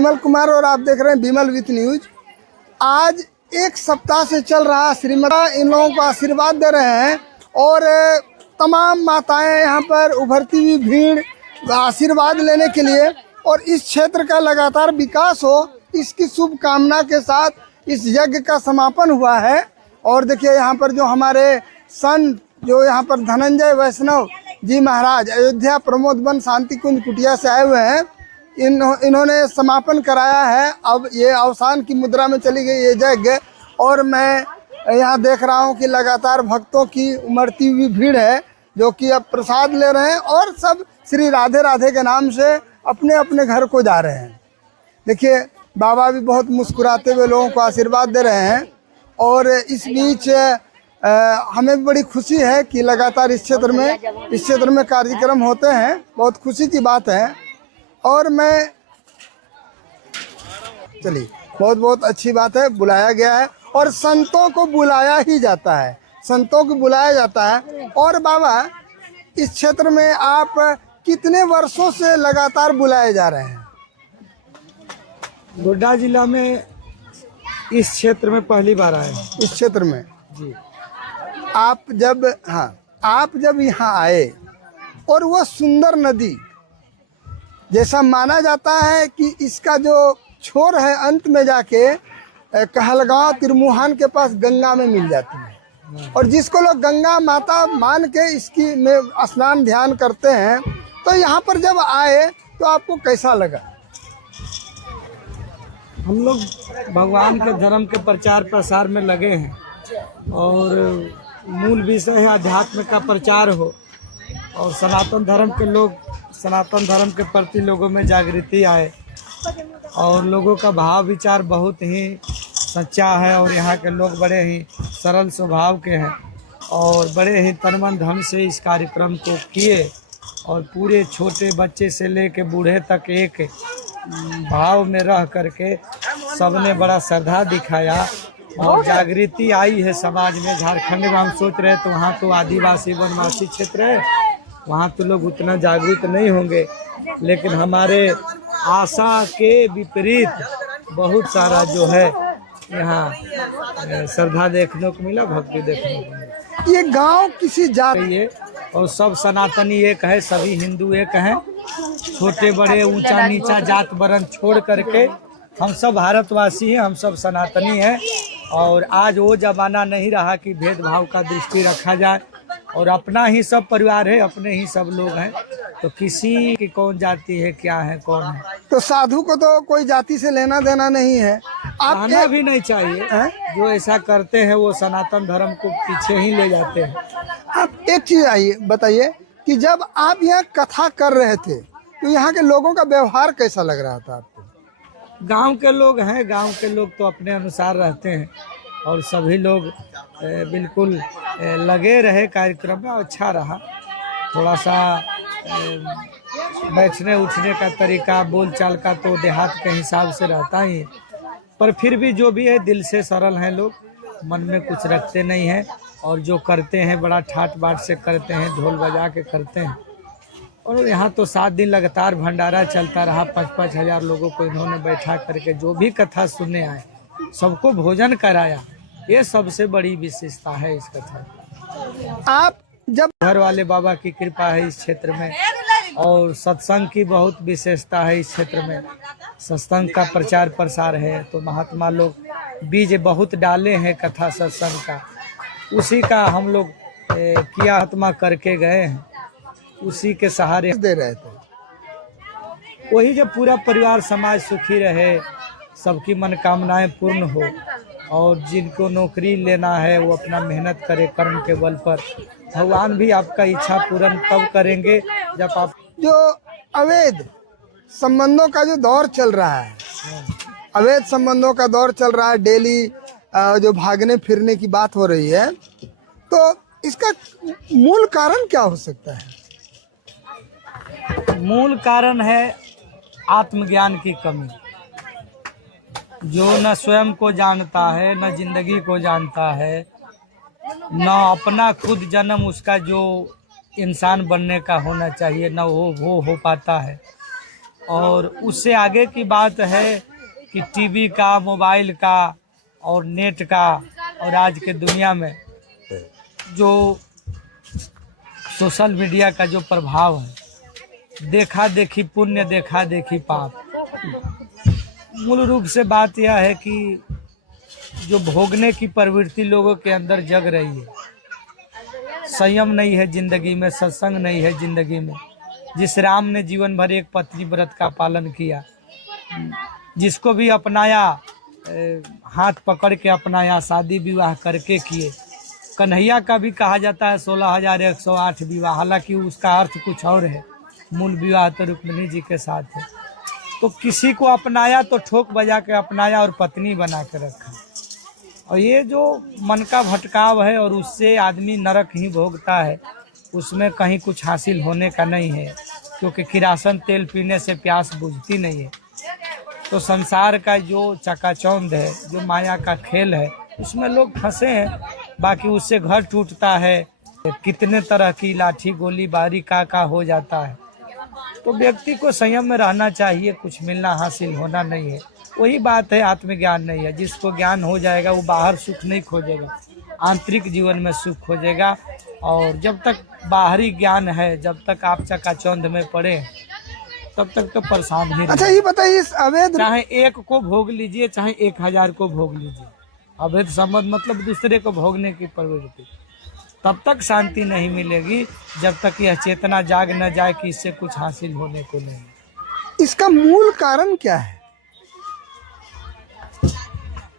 विमल कुमार और आप देख रहे हैं विमल विथ न्यूज। आज एक सप्ताह से चल रहा श्रीमदा इन लोगों को आशीर्वाद दे रहे हैं और तमाम माताएं यहाँ पर उभरती हुई भीड़ आशीर्वाद लेने के लिए और इस क्षेत्र का लगातार विकास हो, इसकी शुभकामना के साथ इस यज्ञ का समापन हुआ है। और देखिए यहाँ पर जो हमारे संत जो यहाँ पर धनंजय वैष्णव जी महाराज अयोध्या प्रमोद वन शांति कुंज कुटिया से आए हुए हैं, इन्होंने समापन कराया है। अब ये अवसान की मुद्रा में चली गई ये यज्ञ और मैं यहाँ देख रहा हूँ कि लगातार भक्तों की उमड़ती हुई भीड़ है जो कि अब प्रसाद ले रहे हैं और सब श्री राधे राधे के नाम से अपने अपने घर को जा रहे हैं। देखिए बाबा भी बहुत मुस्कुराते हुए लोगों को आशीर्वाद दे रहे हैं और इस बीच हमें भी बड़ी खुशी है कि लगातार इस क्षेत्र में कार्यक्रम होते हैं, बहुत खुशी की बात है। और मैं चलिए बहुत अच्छी बात है, बुलाया गया है और संतों को बुलाया ही जाता है, संतों को बुलाया जाता है। और बाबा इस क्षेत्र में आप कितने वर्षों से लगातार बुलाए जा रहे हैं? गोड्डा जिला में इस क्षेत्र में पहली बार आए। इस क्षेत्र में जी। आप जब यहाँ आए और वो सुंदर नदी, जैसा माना जाता है कि इसका जो छोर है अंत में जाके कहलगांव तिरमुहान के पास गंगा में मिल जाती है और जिसको लोग गंगा माता मान के इसकी में स्नान ध्यान करते हैं, तो यहाँ पर जब आए तो आपको कैसा लगा? हम लोग भगवान के धर्म के प्रचार प्रसार में लगे हैं और मूल विषय है अध्यात्म का प्रचार हो और सनातन धर्म के प्रति लोगों में जागृति आए और लोगों का भाव विचार बहुत ही सच्चा है और यहाँ के लोग बड़े ही सरल स्वभाव के हैं और बड़े ही तन मन धन से इस कार्यक्रम को किए और पूरे छोटे बच्चे से लेके बूढ़े तक एक भाव में रह करके सबने बड़ा श्रद्धा दिखाया और जागृति आई है समाज में। झारखंड में हम सोच रहे तो वहाँ तो आदिवासी वनवासी क्षेत्र है, वहाँ तो लोग उतना जागरूक नहीं होंगे, लेकिन हमारे आशा के विपरीत बहुत सारा जो है यहाँ श्रद्धा देखने को मिला, भक्ति देखने को मिला। ये गांव किसी जाति है और सब सनातनी एक है, सभी हिंदू एक हैं, छोटे बड़े ऊंचा नीचा जात वर्ण छोड़ करके हम सब भारतवासी हैं, हम सब सनातनी हैं। और आज वो जमाना नहीं रहा कि भेदभाव का दृष्टि रखा जाए और अपना ही सब परिवार है, अपने ही सब लोग हैं, तो किसी की कौन जाति है क्या है कौन है। तो साधु को तो कोई जाति से लेना देना नहीं है, आना भी नहीं चाहिए है? जो ऐसा करते हैं वो सनातन धर्म को पीछे ही ले जाते हैं। आप एक चीज बताइए कि जब आप यहाँ कथा कर रहे थे तो यहाँ के लोगों का व्यवहार कैसा लग रहा था आपको? गांव के लोग हैं, गांव के लोग तो अपने अनुसार रहते हैं और सभी लोग बिल्कुल लगे रहे कार्यक्रम में, अच्छा रहा। थोड़ा सा बैठने उठने का तरीका बोलचाल का तो देहात के हिसाब से रहता ही है, पर फिर भी जो भी है दिल से सरल हैं लोग, मन में कुछ रखते नहीं हैं और जो करते हैं बड़ा ठाट बाट से करते हैं, ढोल बजा के करते हैं। और यहाँ तो 7 दिन लगातार भंडारा चलता रहा, 5-5 हजार लोगों को इन्होंने बैठा करके जो भी कथा सुनने आए सबको भोजन कराया, ये सबसे बड़ी विशेषता है इस कथा। आप जब घर वाले बाबा की कृपा है इस क्षेत्र में और सत्संग की बहुत विशेषता है इस क्षेत्र में, सत्संग का प्रचार प्रसार है, तो महात्मा लोग बीज बहुत डाले हैं कथा सत्संग का, उसी का हम लोग किया आत्मा करके गए हैं, उसी के सहारे दे रहे थे। वही जब पूरा परिवार समाज सुखी रहे, सबकी मनोकामनाएं पूर्ण हो और जिनको नौकरी लेना है वो अपना मेहनत करे कर्म के बल पर, भगवान भी आपका इच्छा पूर्ण तब करेंगे जब आप। जो अवैध संबंधों का जो दौर चल रहा है, अवैध संबंधों का दौर चल रहा है, डेली जो भागने फिरने की बात हो रही है, तो इसका मूल कारण क्या हो सकता है? मूल कारण है आत्मज्ञान की कमी। जो न स्वयं को जानता है, न जिंदगी को जानता है, न अपना खुद जन्म उसका जो इंसान बनने का होना चाहिए, न वो हो पाता है। और उससे आगे की बात है कि टीवी का, मोबाइल का और नेट का और आज के दुनिया में जो सोशल मीडिया का जो प्रभाव है, देखा देखी पुण्य, देखा देखी पाप। मूल रूप से बात यह है कि जो भोगने की प्रवृत्ति लोगों के अंदर जग रही है, संयम नहीं है जिंदगी में, सत्संग नहीं है जिंदगी में। जिस राम ने जीवन भर एक पत्नी व्रत का पालन किया, जिसको भी अपनाया, हाथ पकड़ के अपनाया, शादी विवाह करके किए। कन्हैया का भी कहा जाता है 16,108 विवाह, हालांकि उसका अर्थ कुछ और है। मूल विवाह तो रुक्मिणी जी के साथ है। तो किसी को अपनाया तो ठोक बजा के अपनाया और पत्नी बना के रखा। और ये जो मन का भटकाव है और उससे आदमी नरक ही भोगता है, उसमें कहीं कुछ हासिल होने का नहीं है, क्योंकि किरासन तेल पीने से प्यास बुझती नहीं है। तो संसार का जो चकाचौंध है, जो माया का खेल है, उसमें लोग फंसे हैं। बाकी उससे घर टूटता है, कितने तरह की लाठी गोली बारी का हो जाता है। तो व्यक्ति को संयम में रहना चाहिए, कुछ मिलना हासिल होना नहीं है। वही बात है, आत्मज्ञान नहीं है। जिसको ज्ञान हो जाएगा वो बाहर सुख नहीं खोजेगा, आंतरिक जीवन में सुख खोजेगा। और जब तक बाहरी ज्ञान है, जब तक आप चकाचौंध में पड़े, तब तक तो परेशान ही। अच्छा ये बताइए, इस अवैध, चाहे एक को भोग लीजिए, चाहे 1000 को भोग लीजिए, अवैध संबंध मतलब दूसरे को भोगने की प्रवृत्ति, तब तक शांति नहीं मिलेगी जब तक यह चेतना जाग न जाए कि इससे कुछ हासिल होने को नहीं। इसका मूल कारण क्या है?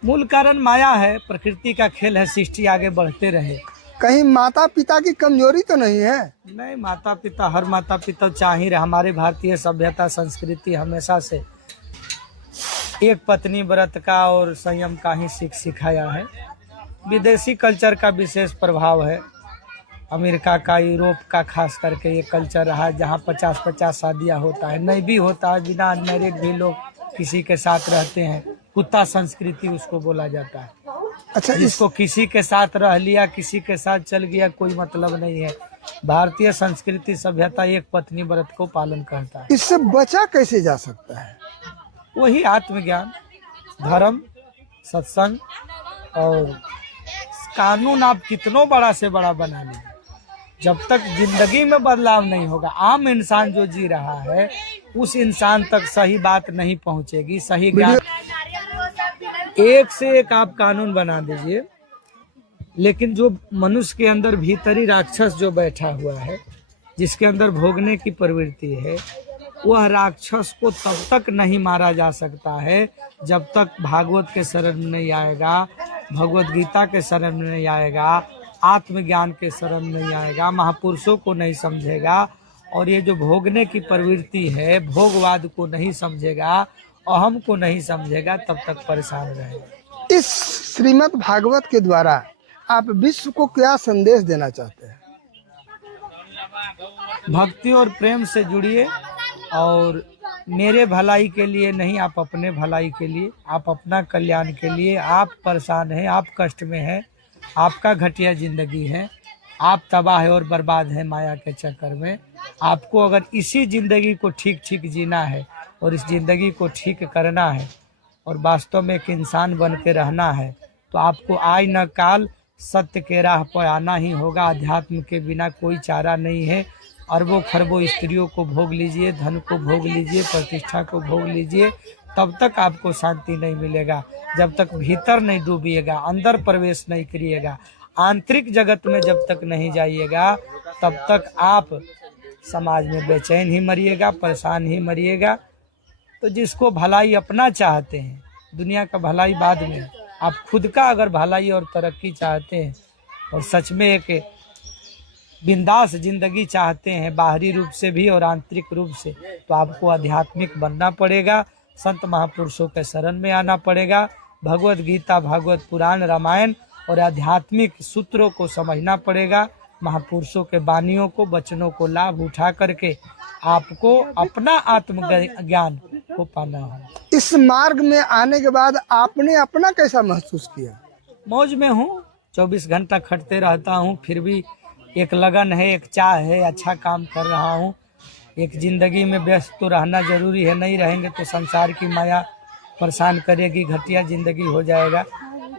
मूल कारण माया है, प्रकृति का खेल है, सृष्टि आगे बढ़ते रहे। कहीं माता पिता की कमजोरी तो नहीं है? नहीं, माता पिता, हर माता पिता चाह ही रहे। हमारे भारतीय सभ्यता संस्कृति हमेशा से एक पत्नी व्रत का और संयम का ही सिखाया है। विदेशी कल्चर का विशेष प्रभाव है, अमेरिका का, यूरोप का खास करके ये कल्चर रहा है, जहाँ 50-50 शादियाँ होता है, नहीं भी होता है, बिना अनमैरिड भी लोग किसी के साथ रहते हैं। कुत्ता संस्कृति उसको बोला जाता है। अच्छा, जिसको किसी के साथ रह लिया, किसी के साथ चल गया, कोई मतलब नहीं है। भारतीय संस्कृति सभ्यता एक पत्नी व्रत को पालन करता है। इससे बचा कैसे जा सकता है? वही आत्मज्ञान, धर्म, सत्संग और कानून आप कितनों बड़ा से बड़ा बना लीजिए, जब तक जिंदगी में बदलाव नहीं होगा, आम इंसान जो जी रहा है उस इंसान तक सही बात नहीं पहुंचेगी, सही ज्ञान। एक से एक आप कानून बना दीजिए, लेकिन जो मनुष्य के अंदर भीतरी राक्षस जो बैठा हुआ है, जिसके अंदर भोगने की प्रवृत्ति है, वह राक्षस को तब तक नहीं मारा जा सकता है जब तक भागवत के शरण में नहीं आएगा, भगवत गीता के शरण में नहीं आएगा, आत्मज्ञान के शरण में नहीं आएगा, महापुरुषों को नहीं समझेगा। और ये जो भोगने की प्रवृत्ति है, भोगवाद को नहीं समझेगा, अहम को नहीं समझेगा, तब तक परेशान रहेगा। इस श्रीमद् भागवत के द्वारा आप विश्व को क्या संदेश देना चाहते हैं? भक्ति और प्रेम से जुड़िए, और मेरे भलाई के लिए नहीं, आप अपने भलाई के लिए, आप अपना कल्याण के लिए। आप परेशान हैं, आप कष्ट में हैं, आपका घटिया जिंदगी है, आप तबाह और बर्बाद हैं माया के चक्कर में। आपको अगर इसी जिंदगी को ठीक ठीक जीना है और इस जिंदगी को ठीक करना है और वास्तव में एक इंसान बन के रहना है, तो आपको आय न काल सत्य के राह पर आना ही होगा। अध्यात्म के बिना कोई चारा नहीं है। अरबों खरबों स्त्रियों को भोग लीजिए, धन को भोग लीजिए, प्रतिष्ठा को भोग लीजिए, तब तक आपको शांति नहीं मिलेगा। जब तक भीतर नहीं डूबिएगा, अंदर प्रवेश नहीं करिएगा, आंतरिक जगत में जब तक नहीं जाइएगा, तब तक आप समाज में बेचैन ही मरिएगा, परेशान ही मरिएगा। तो जिसको भलाई अपना चाहते हैं, दुनिया का भलाई बाद में, आप खुद का अगर भलाई और तरक्की चाहते हैं और सच में एक बिंदास जिंदगी चाहते हैं, बाहरी रूप से भी और आंतरिक रूप से, तो आपको आध्यात्मिक बनना पड़ेगा, संत महापुरुषों के शरण में आना पड़ेगा। भगवत गीता, भागवत पुराण, रामायण और आध्यात्मिक सूत्रों को समझना पड़ेगा। महापुरुषों के वाणियों को, वचनों को लाभ उठा करके आपको अपना आत्मज्ञान को पाना है। इस मार्ग में आने के बाद आपने अपना कैसा महसूस किया? मौज में हूँ, 24 घंटा खटते रहता हूँ, फिर भी एक लगन है, एक चाह है, अच्छा काम कर रहा हूँ। एक जिंदगी में व्यस्त तो रहना जरूरी है, नहीं रहेंगे तो संसार की माया परेशान करेगी, घटिया जिंदगी हो जाएगा।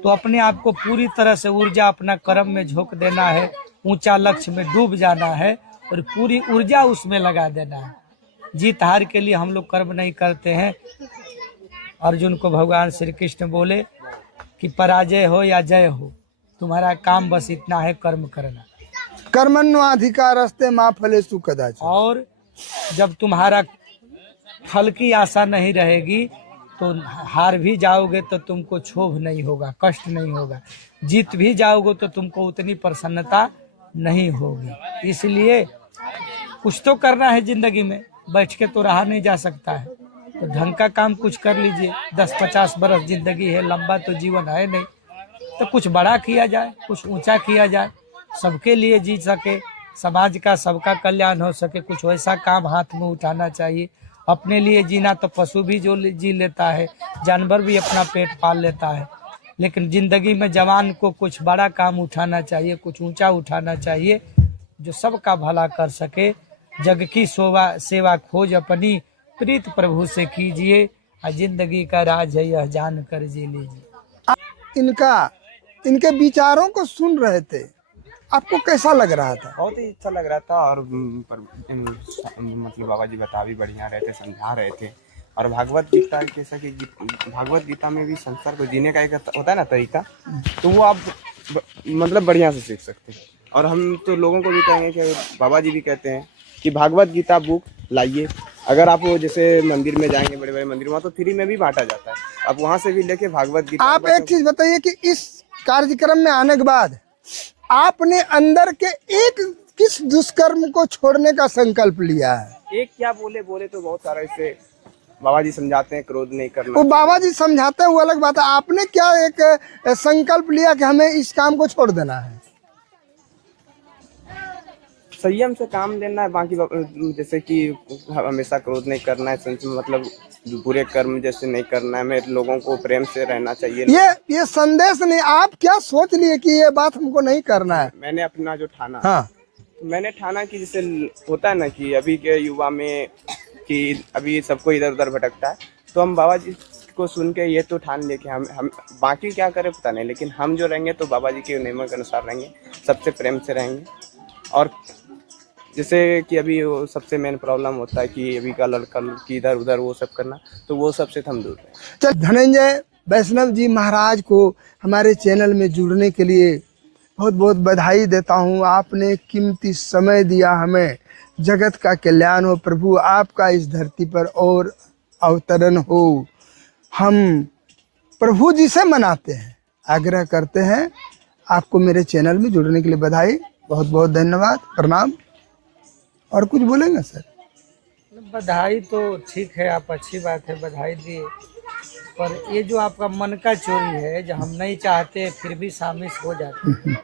तो अपने आप को पूरी तरह से ऊर्जा अपना कर्म में झोंक देना है, ऊंचा लक्ष्य में डूब जाना है और पूरी ऊर्जा उसमें लगा देना है। जीत हार के लिए हम लोग कर्म नहीं करते हैं। अर्जुन को भगवान श्री कृष्ण बोले कि पराजय हो या जय हो, तुम्हारा काम बस इतना है, कर्म करना। कर्मण्यवाधिकारस्ते मा फलेषु कदाचन। और जब तुम्हारा फल की आशा नहीं रहेगी तो हार भी जाओगे तो तुमको क्षोभ नहीं होगा, कष्ट नहीं होगा। जीत भी जाओगे तो तुमको उतनी प्रसन्नता नहीं होगी। इसलिए कुछ तो करना है जिंदगी में, बैठ के तो रहा नहीं जा सकता है। तो ढंग का काम कुछ कर लीजिए। 10-50 बरस जिंदगी है, लंबा तो जीवन है नहीं, तो कुछ बड़ा किया जाए, कुछ ऊंचा किया जाए, सबके लिए जी सके, समाज का सबका कल्याण हो सके। कुछ वैसा काम हाथ में उठाना चाहिए। अपने लिए जीना तो पशु भी जो जी लेता है, जानवर भी अपना पेट पाल लेता है, लेकिन जिंदगी में जवान को कुछ बड़ा काम उठाना चाहिए, कुछ ऊंचा उठाना चाहिए जो सबका भला कर सके। जग की सेवा खोज अपनी, प्रीत प्रभु से कीजिए, और जिंदगी का राज है यह जान कर जी लीजिए। इनके विचारों को सुन रहे थे, आपको कैसा लग रहा था? बहुत ही अच्छा लग रहा था। और मतलब बाबा जी बता भी बढ़िया रहे थे, समझा रहे थे। और भागवत गीता जैसा कि भागवत गीता में भी संसार को जीने का एक होता है ना तरीका, तो वो आप मतलब बढ़िया से सीख सकते हैं। और हम तो लोगों को भी कहेंगे कि बाबा जी भी कहते हैं कि भागवत गीता बुक लाइए। अगर आप वो जैसे मंदिर में जाएंगे, बड़े बड़े मंदिर, वहाँ तो फ्री में भी बांटा जाता है, आप वहाँ से भी लेके भागवत गीता। आप एक चीज बताइए कि इस कार्यक्रम में आने के बाद आपने अंदर के एक किस दुष्कर्म को छोड़ने का संकल्प लिया है? एक क्या बोले तो बहुत सारा, इससे बाबा जी समझाते हैं क्रोध नहीं करना। वो बाबा जी समझाते हैं वो अलग बात है, आपने क्या एक संकल्प लिया कि हमें इस काम को छोड़ देना है? संयम से काम लेना है। बाकी जैसे कि हमेशा क्रोध नहीं करना है, मतलब बुरे कर्म जैसे नहीं करना है, मेरे लोगों को प्रेम से रहना चाहिए। ये संदेश नहीं, आप क्या सोच लिए कि ये बात हमको नहीं करना है? मैंने अपना जो ठाना, हाँ, मैंने ठाना कि जैसे होता है ना कि अभी के युवा में कि अभी सबको इधर उधर भटकता है, तो हम बाबा जी को सुन के ये तो ठान ले कि हम बाकी क्या करें पता नहीं, लेकिन हम जो रहेंगे तो बाबा जी के नियमों के अनुसार रहेंगे, सबसे प्रेम से रहेंगे। और जैसे कि अभी वो सबसे मेन प्रॉब्लम होता है कि अभी का लड़का लड़की इधर उधर वो सब करना, तो वो सबसे हम दूर रहें। चल, धनंजय वैष्णव जी महाराज को हमारे चैनल में जुड़ने के लिए बहुत बहुत बधाई देता हूँ। आपने कीमती समय दिया हमें। जगत का कल्याण हो प्रभु, आपका इस धरती पर और अवतरण हो। हम प्रभु जी से मनाते हैं, आग्रह करते हैं। आपको मेरे चैनल में जुड़ने के लिए बधाई, बहुत बहुत धन्यवाद, प्रणाम। और कुछ बोलेंगे सर? बधाई तो ठीक है, आप अच्छी बात है बधाई दिए, पर ये जो आपका मन का चोरी है, जो हम नहीं चाहते फिर भी शामिल हो जाते हैं,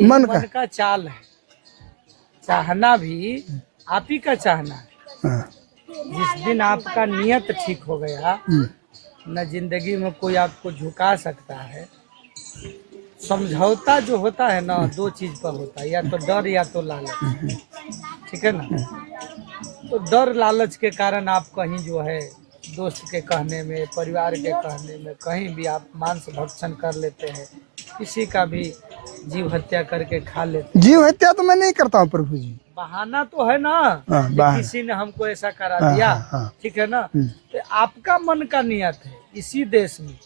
ये मन का चाल है। चाहना भी आप ही का चाहना है। हाँ। जिस दिन आपका नियत ठीक हो गया, न जिंदगी में कोई आपको झुका सकता है। समझौता जो होता है ना, दो चीज पर होता है, या तो डर या तो लालच, ठीक है ना। तो डर लालच के कारण आप कहीं जो है दोस्त के कहने में, परिवार के कहने में, कहीं भी आप मांस भक्षण कर लेते हैं, किसी का भी जीव हत्या करके खा लेते हैं। जीव हत्या तो मैं नहीं करता हूँ प्रभु जी, बहाना तो है ना, किसी ने हमको ऐसा करा दिया, ठीक है ना। तो आपका मन का नियत है। इसी देश में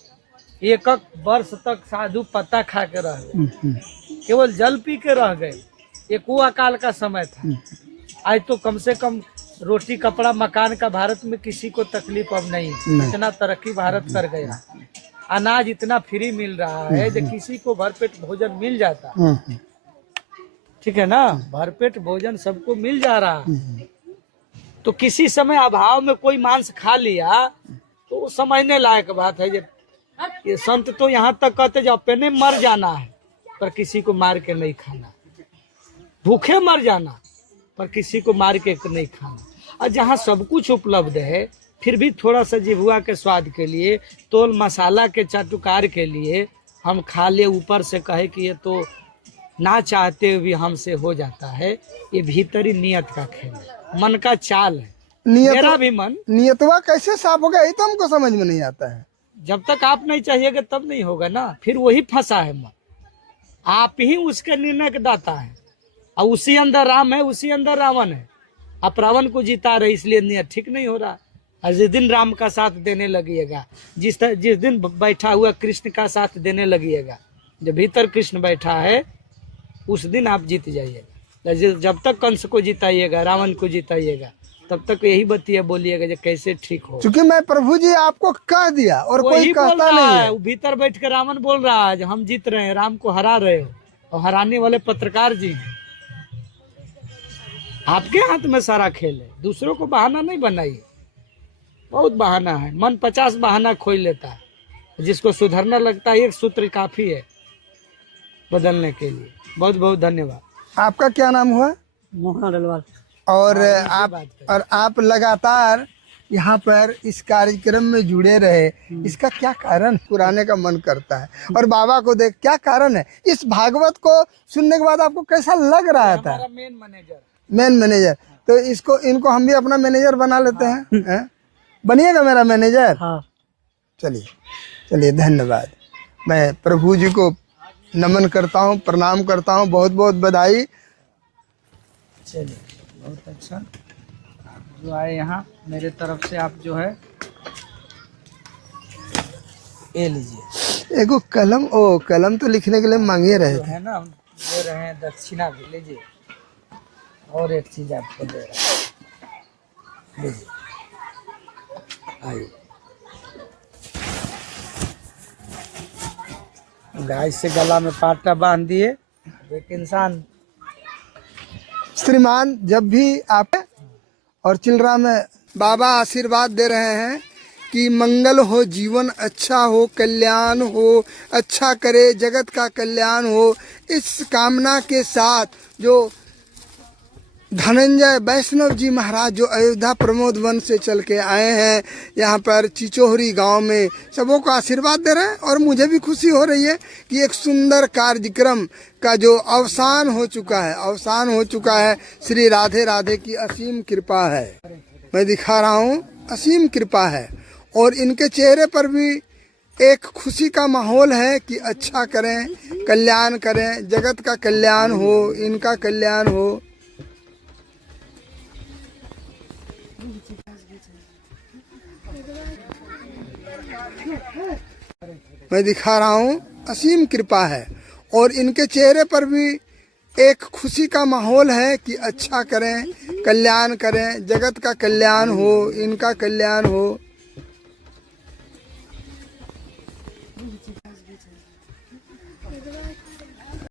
1 वर्ष तक साधु पत्ता खा के रह गए, केवल जल पी के रह गए। एक वो अकाल का समय था। आज तो कम से कम रोटी कपड़ा मकान का भारत में किसी को तकलीफ अब नहीं। इतना तरक्की भारत कर गया, अनाज इतना फ्री मिल रहा है जो किसी को भरपेट भोजन मिल जाता है, ठीक है ना। भरपेट भोजन सबको मिल जा रहा है। तो किसी समय अभाव में कोई मांस खा लिया तो वो समझने लायक बात है। ये संत तो यहाँ तक कहते जो अपने मर जाना है पर किसी को मार के नहीं खाना, भूखे मर जाना पर किसी को मार के नहीं खाना। और जहाँ सब कुछ उपलब्ध है फिर भी थोड़ा सा जिहुआ के स्वाद के लिए, तोल मसाला के चाटुकार के लिए हम खा ले, ऊपर से कहे कि ये तो ना चाहते हुए हमसे हो जाता है, ये भीतरी नियत का खेल है। मन का चाल है। नियत मेरा भी मन, नियतवा कैसे साफ होगा यही तो हमको समझ में नहीं आता है। जब तक आप नहीं चाहिएगा तब नहीं होगा ना, फिर वही फंसा है मन। आप ही उसके निर्णय के दाता है, और उसी अंदर राम है, उसी अंदर रावण है। आप रावण को जिता रहे, इसलिए नियत ठीक नहीं हो रहा। और जिस दिन राम का साथ देने लगिएगा, जिस दिन बैठा हुआ कृष्ण का साथ देने लगिएगा, जब भीतर कृष्ण बैठा है उस दिन आप जीत जाइएगा। जब तक कंस को जिताइएगा, रावण को जिताइएगा, तब तक यही बतिया बोलिएगा जो कैसे ठीक हो। क्योंकि मैं प्रभु जी आपको कह दिया और कोई वही बोल कहता रहा नहीं है, है। वो भीतर बैठ कर रावण बोल रहा है जो हम जीत रहे हैं, राम को हरा रहे हो, और हराने वाले पत्रकार जी हैं। आपके हाथ में सारा खेल है, दूसरों को बहाना नहीं बनाइए। बहुत बहाना है, मन 50 बहाना खोल लेता है। जिसको सुधरना लगता है एक सूत्र काफी है बदलने के लिए। बहुत बहुत धन्यवाद। आपका क्या नाम हुआ? मोहन अग्रवाल। और आप लगातार यहाँ पर इस कार्यक्रम में जुड़े रहे, इसका क्या कारण? पुराने का मन करता है। और बाबा को देख, क्या कारण है? इस भागवत को सुनने के बाद आपको कैसा लग रहा था? मेन मैनेजर, तो इनको हम भी अपना मैनेजर बना लेते हैं, हैं? बनिएगा मेरा मैनेजर? हाँ। चलिए धन्यवाद। मैं प्रभु जी को नमन करता हूँ, प्रणाम करता हूँ, बहुत बहुत बधाई। चलिए, बहुत अच्छा जो आए यहाँ, मेरे तरफ से आप जो है ये लीजिए। एगो कलम, ओ कलम तो लिखने के लिए मांगे रहे थे, है ना, दे रहे हैं दक्षिणा भी, लीजिए। और एक चीज आपको दे रहा है, लीजिए, आइए। गाय से गला में पाटा बांध दिए। एक इंसान श्रीमान, जब भी आप और चिलरा में बाबा आशीर्वाद दे रहे हैं कि मंगल हो, जीवन अच्छा हो, कल्याण हो, अच्छा करे, जगत का कल्याण हो, इस कामना के साथ जो धनंजय वैष्णव जी महाराज जो अयोध्या प्रमोद वन से चल के आए हैं यहाँ पर चिचोहरी गांव में, सबों को आशीर्वाद दे रहे हैं। और मुझे भी खुशी हो रही है कि एक सुंदर कार्यक्रम का जो अवसान हो चुका है, श्री राधे राधे की असीम कृपा है। मैं दिखा रहा हूँ, असीम कृपा है। और इनके चेहरे पर भी एक खुशी का माहौल है कि अच्छा करें, कल्याण करें, जगत का कल्याण हो, इनका कल्याण हो। मैं दिखा रहा हूँ, असीम कृपा है। और इनके चेहरे पर भी एक खुशी का माहौल है कि अच्छा करें, कल्याण करें, जगत का कल्याण हो, इनका कल्याण हो।